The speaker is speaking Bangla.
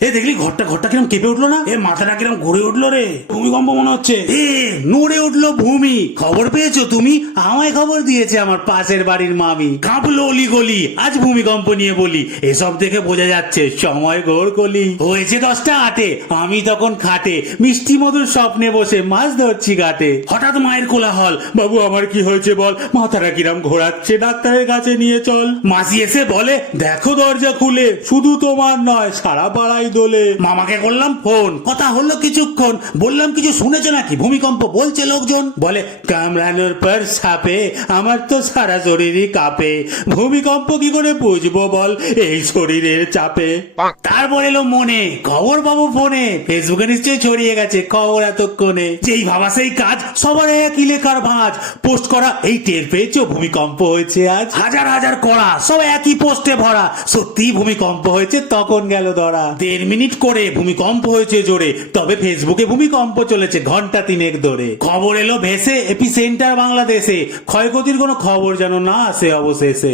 দেখলি ঘরটা কিরম কেঁপে উঠলো না? মাথাটা কিরম ঘুরে উঠলো রে, ভূমিকম্প মনে হচ্ছে। নড়ে উঠলো ভূমি। খবর পেয়েছো তুমি? আমায় খবর দিয়েছে আমার পাশের বাড়ির মামি। কাঁপলো অলিগলি, আজ ভূমিকম্প নিয়ে বলি। এসব দেখে বোঝা যাচ্ছে সময় ঘোর কলি। হয়েছে 10টা 8, আমি তখন খাটে মিষ্টি মধুর স্বপ্নে বসে মাছ ধরছি ঘাটে। হঠাৎ মায়ের কোলাহল, বাবু আমার কি হয়েছে বল, মাথাটা কিরম ঘোরাচ্ছে, ডাক্তারের কাছে নিয়ে চল। মাসি এসে বলে, দেখো দরজা খুলে, শুধু তোমার নয় সারা পাড়াই দোলে। মামাকে করলাম ফোন, কথা হলো কিছুক্ষণ। বললাম, কিছু শুনেছো নাকি? ভূমিকম্প বলছে লোকজন। বলে, কামড়ানোর পর সাপে, আমার তো সারা শরীরই কাঁপে। ভূমিকম্প কি করে বুঝবো বল এই শরীরের চাপে। তারপর এলো মনে, খবর পাবো ফোনে। ফেসবুকে নিশ্চয়ই ছড়িয়ে গেছে খবর এতক্ষণে। যেই ভাবা সেই কাজ, সবার একই লেখার ভাঁজ। পোস্ট করা, এই টের পেয়েছো ভূমিকম্প হয়েছে আজ। হাজার হাজার করা, সব একই পোস্টে ভরা। সত্যি ভূমিকম্প হয়েছে, তখন গেল ধরা। 1.5 মিনিট করে ভূমিকম্প হয়েছে জোরে, তবে ফেসবুকে ভূমিকম্প চলেছে ঘন্টা 3 ধরে। খবর এলো ভেসে, এপি সেন্টার বাংলাদেশে। ক্ষয়ক্ষতির কোনো খবর যেন না আসে অবশেষে।